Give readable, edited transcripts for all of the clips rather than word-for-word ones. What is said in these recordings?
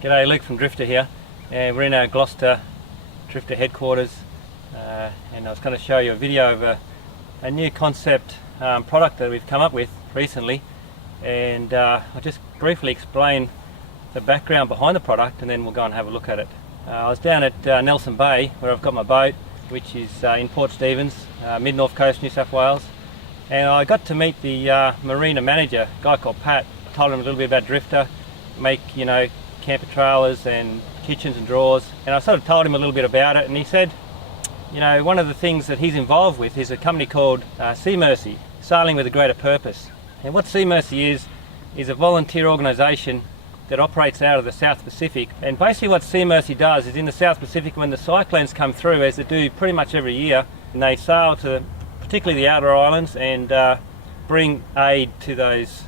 G'day, Luke from Drifta here. We're in our Gloucester Drifta headquarters, and I was going to show you a video of a new concept product that we've come up with recently, and I'll just briefly explain the background behind the product and then we'll go and have a look at it. I was down at Nelson Bay where I've got my boat, which is in Port Stephens, mid-north coast, New South Wales, and I got to meet the marina manager, a guy called Pat. I told him a little bit about Drifta, make, camper trailers and kitchens and drawers, and I sort of told him a little bit about it, and he said, one of the things that he's involved with is a company called Seamercy, Sailing with a Greater Purpose. And what Seamercy is a volunteer organisation that operates out of the South Pacific. And basically what Seamercy does is in the South Pacific, when the cyclones come through, as they do pretty much every year, and they sail to particularly the outer islands and bring aid to those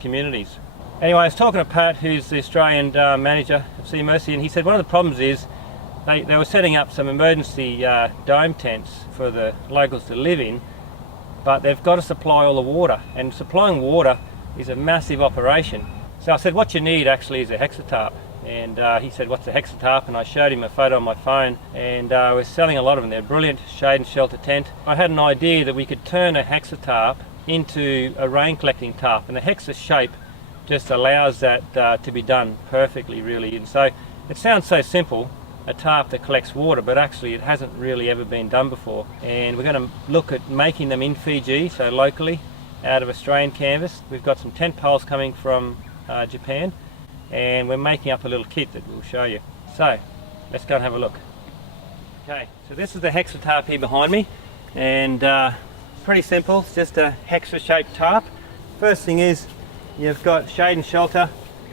communities. Anyway, I was talking to Pat, who's the Australian manager of Seamercy, and he said one of the problems is they were setting up some emergency dome tents for the locals to live in, but they've got to supply all the water, and supplying water is a massive operation. So I said, what you need actually is a hexatarp. And he said, what's a hexatarp? And I showed him a photo on my phone, and we're selling a lot of them. They're brilliant shade and shelter tent. I had an idea that we could turn a hexatarp into a rain collecting tarp, and the hexa shape just allows that to be done perfectly, really. And so it sounds so simple, a tarp that collects water, but actually it hasn't really ever been done before. And we're going to look at making them in Fiji, so locally, out of Australian canvas. We've got some tent poles coming from Japan, and we're making up a little kit that we'll show you. So let's go and have a look. Okay, so this is the hexatarp here behind me, and pretty simple. It's just a hexa shaped tarp. First thing is, you've got shade and shelter,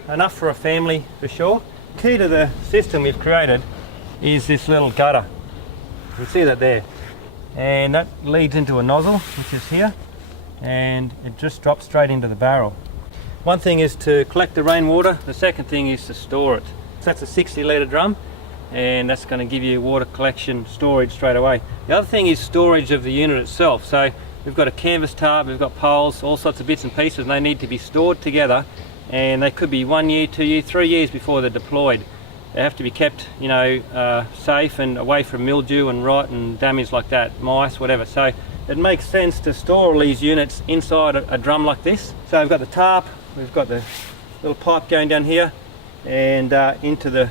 enough for a family for sure. Key to the system we've created is this little gutter. You can see that there, and that leads into a nozzle which is here, and it just drops straight into the barrel. One thing is to collect the rainwater, the second thing is to store it. So that's a 60 litre drum, and that's going to give you water collection storage straight away. The other thing is storage of the unit itself. So we've got a canvas tarp, we've got poles, all sorts of bits and pieces, and they need to be stored together, and they could be 1 year, 2 years, 3 years before they're deployed. They have to be kept, safe and away from mildew and rot and damage like that, mice, whatever. So it makes sense to store all these units inside a drum like this. So we've got the tarp, we've got the little pipe going down here and into the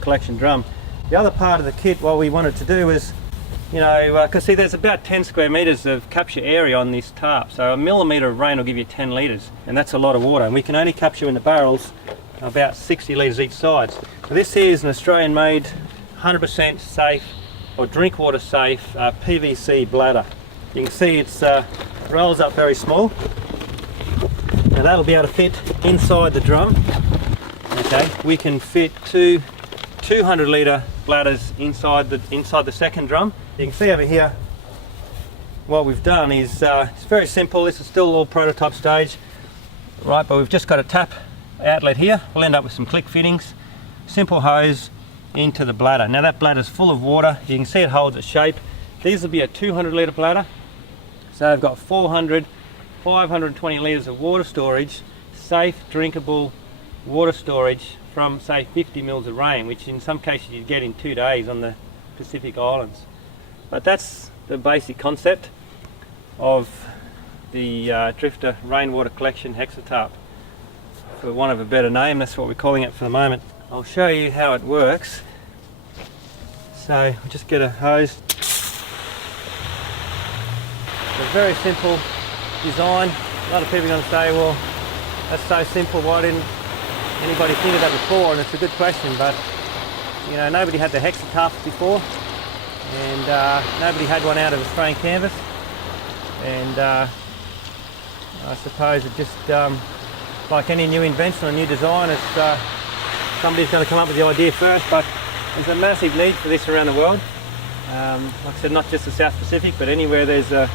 collection drum. The other part of the kit, what we wanted to do is, because see, there's about 10 square metres of capture area on this tarp, so a millimetre of rain will give you 10 litres, and that's a lot of water, and we can only capture in the barrels about 60 litres each side. So this here is an Australian made 100% safe or drink water safe PVC bladder. You can see it rolls up very small. Now that'll be able to fit inside the drum. Okay, we can fit two 200 litre bladders inside the second drum. You can see over here what we've done is it's very simple. This is still all prototype stage, right? But we've just got a tap outlet here. We'll end up with some click fittings, simple hose into the bladder. Now that bladder is full of water. You can see it holds its shape. These will be a 200 litre bladder, so they've got 520 litres of water storage, safe drinkable water storage from say 50 mils of rain, which in some cases you get in 2 days on the Pacific Islands. But that's the basic concept of the Drifta rainwater collection hexatarp. For want of a better name, that's what we're calling it for the moment. I'll show you how it works. So we'll just get a hose. It's a very simple design. A lot of people are going to say, well, that's so simple, why didn't anybody think of that before? And it's a good question, but nobody had the hexatarp before, and nobody had one out of Australian canvas, and I suppose it just, like any new invention or new design, it's somebody's going to come up with the idea first, but there's a massive need for this around the world. Like I said, not just the South Pacific, but anywhere there's a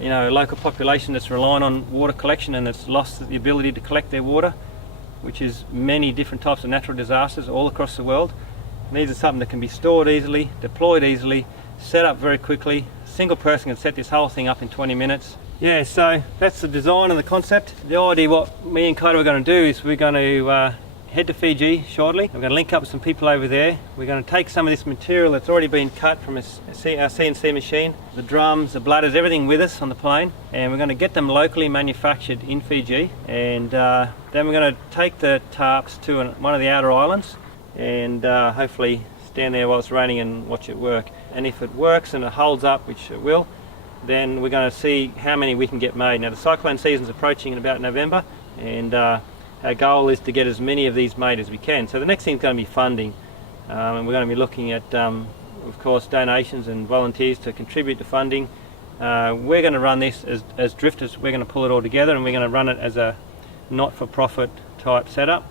local population that's relying on water collection and that's lost the ability to collect their water, which is many different types of natural disasters all across the world. Needs something that can be stored easily, deployed easily, set up very quickly. A single person can set this whole thing up in 20 minutes. Yeah, so that's the design and the concept. The idea, what me and Kaito are going to do is we're going to head to Fiji shortly. We're going to link up with some people over there. We're going to take some of this material that's already been cut from our CNC machine, the drums, the bladders, everything with us on the plane, and we're going to get them locally manufactured in Fiji, and then we're going to take the tarps to one of the outer islands and hopefully stand there while it's raining and watch it work. And if it works and it holds up, which it will, then we're going to see how many we can get made. Now the cyclone season's approaching in about November, and our goal is to get as many of these made as we can. So the next thing is going to be funding, and we're going to be looking at, of course, donations and volunteers to contribute to funding. We're going to run this as Drifters. We're going to pull it all together, and we're going to run it as a not-for-profit type setup.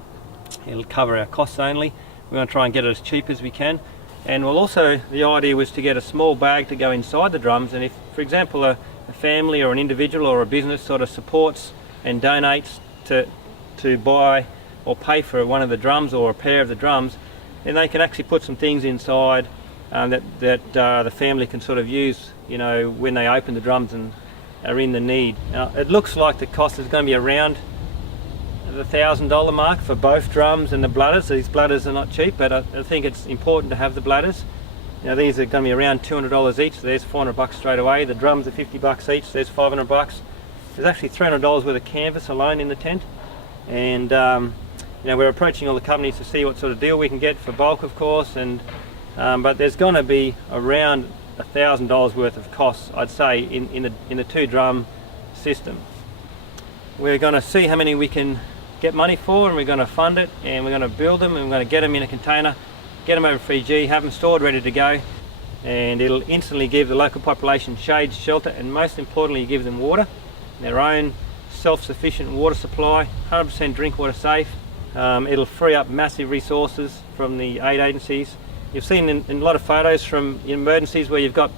It'll cover our costs only. We're going to try and get it as cheap as we can. And we'll also, the idea was to get a small bag to go inside the drums, and if, for example, a family or an individual or a business sort of supports and donates to buy or pay for one of the drums or a pair of the drums, then they can actually put some things inside that the family can sort of use, you know, when they open the drums and are in the need. Now, it looks like the cost is going to be around the $1,000 mark for both drums and the bladders. These bladders are not cheap, but I think it's important to have the bladders. Now these are going to be around $200 each, so there's $400 straight away. The drums are $50 each, there's $500. There's actually $300 worth of canvas alone in the tent. And you know, we're approaching all the companies to see what sort of deal we can get for bulk, of course, and but there's going to be around $1,000 worth of costs, I'd say, in the two drum system. We're going to see how many we can get money for, and we're going to fund it, and we're going to build them, and we're going to get them in a container, get them over to Fiji, have them stored ready to go, and it'll instantly give the local population shade, shelter, and most importantly give them water, their own self-sufficient water supply, 100% drink water safe. It'll free up massive resources from the aid agencies. You've seen in a lot of photos from emergencies where you've got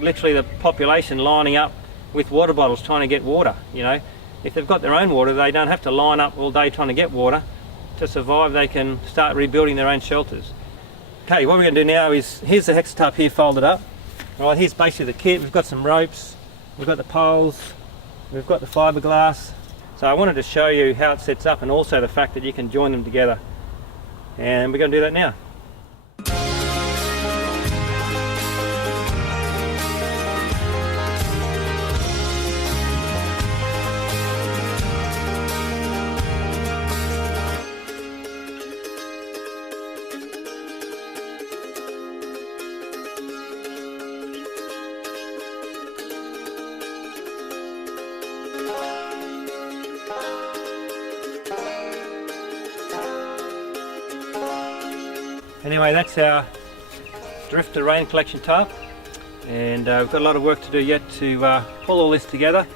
literally the population lining up with water bottles trying to get water. You know, if they've got their own water, they don't have to line up all day trying to get water to survive. They can start rebuilding their own shelters. Okay, what we're going to do now is, here's the hexatop here folded up. Right, here's basically the kit. We've got some ropes, we've got the poles, we've got the fiberglass. So I wanted to show you how it sets up, and also the fact that you can join them together. And we're going to do that now. Anyway, that's our Drifta rain collection tarp, and we've got a lot of work to do yet to pull all this together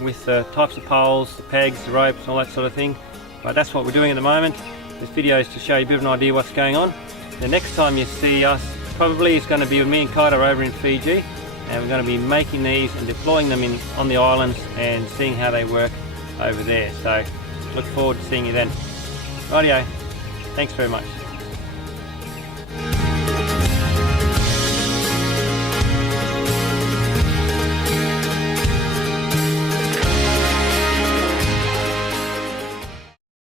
with the types of poles, the pegs, the ropes, all that sort of thing. But that's what we're doing at the moment. This video is to show you a bit of an idea what's going on. The next time you see us probably is going to be with me and Kaito over in Fiji, and we're going to be making these and deploying them on the islands and seeing how they work over there. So look forward to seeing you then. Rightio, thanks very much.